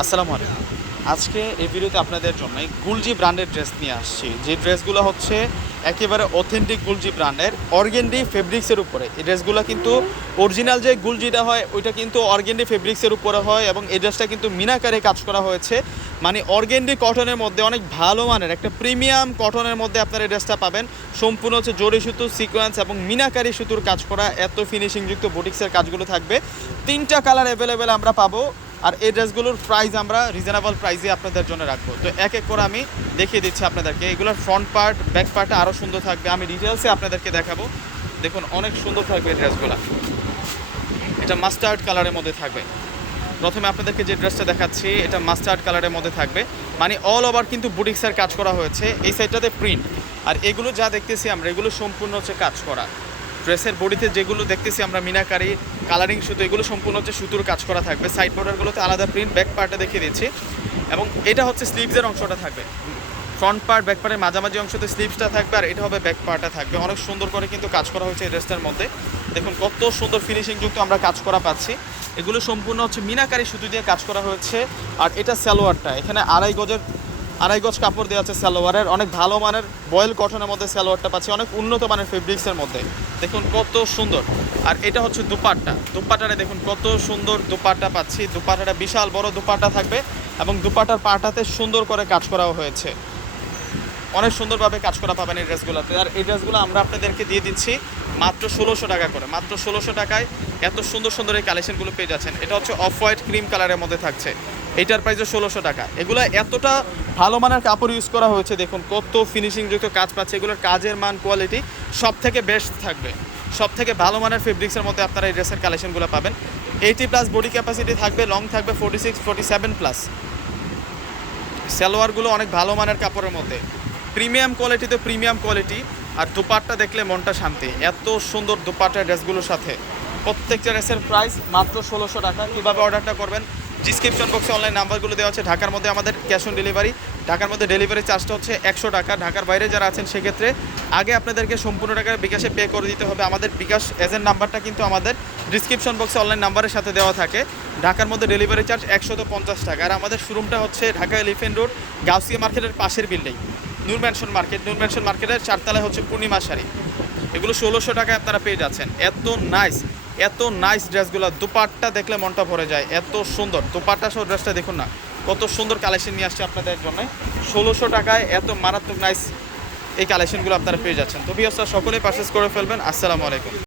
আসসালামু আলাইকুম। আজকে এই ভিডিওতে আপনাদের জন্য গুলজি ব্র্যান্ডের ড্রেস নিয়ে আসছি। যে ড্রেসগুলো হচ্ছে একেবারে অথেন্টিক গুলজি ব্র্যান্ডের, অর্গেন্ডি ফেব্রিক্সের উপরে। এই ড্রেসগুলো কিন্তু অরিজিনাল যে গুলজিটা হয়, ওইটা কিন্তু অর্গেন্ডি ফেব্রিক্সের উপরে হয় এবং এই ড্রেসটা কিন্তু মিনাকারে কাজ করা হয়েছে। মানে অর্গেন্ডি কটনের মধ্যে অনেক ভালো মানের, একটা প্রিমিয়াম কটনের মধ্যে আপনারা এই ড্রেসটা পাবেন। সম্পূর্ণ হচ্ছে জরি সুতো সিকোয়েন্স এবং মিনাকারি সুতোর কাজ করা, এত ফিনিশিংযুক্ত বুটিক্সের কাজগুলো থাকবে। তিনটা কালার অ্যাভেলেবেল আমরা পাবো। আর এই ড্রেসগুলোর প্রাইস আমরা রিজনেবল প্রাইসে আপনাদের জন্য রাখব। তো এক এক করে আমি দেখিয়ে দিচ্ছি আপনাদেরকে। এগুলোর ফ্রন্ট পার্ট ব্যাক পার্টটা আরও সুন্দর থাকবে। আমি ডিটেলসে আপনাদেরকে দেখাবো। দেখুন, অনেক সুন্দর থাকবে এই ড্রেসগুলো। এটা মাস্টার্ড কালারের মধ্যে থাকবে। প্রথমে আপনাদেরকে যে ড্রেসটা দেখাচ্ছি, এটা মাস্টার্ড কালারের মধ্যে থাকবে। মানে অল ওভার কিন্তু বুটিক্সের কাজ করা হয়েছে। এই সাইডটাতে প্রিন্ট আর এগুলো যা দেখতেছি আমরা, এগুলো সম্পূর্ণ হচ্ছে কাজ করা। ড্রেসের বডিতে যেগুলো দেখতেছি আমরা, মিনাকারি কালারিং সুতো, এগুলো সম্পূর্ণ হচ্ছে সুতোর কাজ করা থাকবে। সাইড বর্ডারগুলোতে আলাদা প্রিন্ট ব্যাক পার্টে দেখিয়ে দিচ্ছি। এবং এটা হচ্ছে স্লিভসের অংশটা থাকবে। ফ্রন্ট পার্ট ব্যাক পার্টের মাঝামাঝি অংশতে স্লিভসটা থাকবে আর এটা হবে ব্যাক পার্টটা থাকবে। অনেক সুন্দর করে কিন্তু কাজ করা হয়েছে এই ড্রেসটার মধ্যে। দেখুন, কত সুন্দর ফিনিশিং যুক্ত আমরা কাজ করা পাচ্ছি। এগুলো সম্পূর্ণ হচ্ছে মিনাকারি সুতো দিয়ে কাজ করা হয়েছে। আর এটা সালোয়ারটা, এখানে আড়াই গজের আড়াই গজ কাপড় দেওয়া আছে সালোয়ারের। অনেক ভালো মানের বয়েল কটনের মধ্যে সালোয়ারটা পাচ্ছি, অনেক উন্নত মানের ফেব্রিক্সের মধ্যে। দেখুন কত সুন্দর। আর এটা হচ্ছে দুপাট্টা। দুপাট্টাটা দেখুন কত সুন্দর দুপাট্টা পাচ্ছি। দুপাট্টাটা বিশাল বড় দুপাট্টা থাকবে এবং দুপাট্টার পাটাতে সুন্দর করে কাজ করাও হয়েছে। অনেক সুন্দরভাবে কাজ করা পাবেন এই ড্রেসগুলোতে। আর এই ড্রেসগুলো আমরা আপনাদেরকে দিয়ে দিচ্ছি মাত্র ষোলোশো টাকা করে। মাত্র ষোলোশো টাকায় এত সুন্দর সুন্দর এই কালেকশনগুলো পেয়ে যাচ্ছেন। এটা হচ্ছে অফ হোয়াইট ক্রিম কালারের মধ্যে থাকছে। এইটার প্রাইসও ষোলোশো টাকা। এগুলো এতটা ভালো মানের কাপড় ইউজ করা হয়েছে, দেখুন, কত ফিনিশিং যুক্ত কাজ পাচ্ছে, এগুলোর কাজের মান কোয়ালিটি সব থেকে বেস্ট থাকবে। সব থেকে ভালো মানের ফেব্রিক্সের মধ্যে আপনারা এই ড্রেসের কালেকশনগুলো পাবেন। এইটি প্লাস বডি ক্যাপাসিটি থাকবে লং থাকবে forty six forty seven plus সালোয়ারগুলো অনেক ভালো মানের কাপড়ের মধ্যে। প্রিমিয়াম কোয়ালিটিতে প্রিমিয়াম কোয়ালিটি আর দুপাট্টা দেখলে মনটা শান্তি। এত সুন্দর দুপাট্টা ড্রেসগুলোর সাথে। প্রত্যেকটা ড্রেসের প্রাইস মাত্র ষোলোশো টাকা। কীভাবে অর্ডারটা করবেন? ডিসক্রিপশন বক্সে অনলাইন নাম্বারগুলো দেওয়া আছে। ঢাকার মধ্যে আমাদের ক্যাশ অন ডেলিভারি ঢাকার মধ্যে ডেলিভারি চার্জটা হচ্ছে একশো টাকা। ঢাকার বাইরে যারা আছেন, সেক্ষেত্রে আগে আপনাদেরকে সম্পূর্ণ টাকা বিকাশে পে করে দিতে হবে। আমাদের বিকাশ এজেন্ট নাম্বারটা কিন্তু আমাদের ডিসক্রিপশন বক্সে অনলাইন নাম্বারের সাথে দেওয়া থাকে। ঢাকার মধ্যে ডেলিভারি চার্জ একশত পঞ্চাশ টাকা। আর আমাদের শোরুমটা হচ্ছে ঢাকা এলিফেন্ট রোড গাউসিয়া মার্কেটের পাশের building Noor mansion market Noor mansion মার্কেটের চারতলায় হচ্ছে পূর্ণিমা শাড়ি। এগুলো ষোলোশো টাকায় আপনারা পেয়ে যাচ্ছেন। এত নাইস এত নাইস ড্রেসগুলো দুপাটটা দেখলে মনটা ভরে যায়, এত সুন্দর। দুপাটটা সহ ড্রেসটা দেখুন না, কত সুন্দর কালেকশন নিয়ে আসছে আপনাদের জন্য। ষোলোশো টাকায় এত মারাত্মক নাইস এই কালেকশনগুলো আপনারা পেয়ে যাচ্ছেন। তো বিয়সা সকলেই পারচেস করে ফেলবেন। আসসালামু আলাইকুম।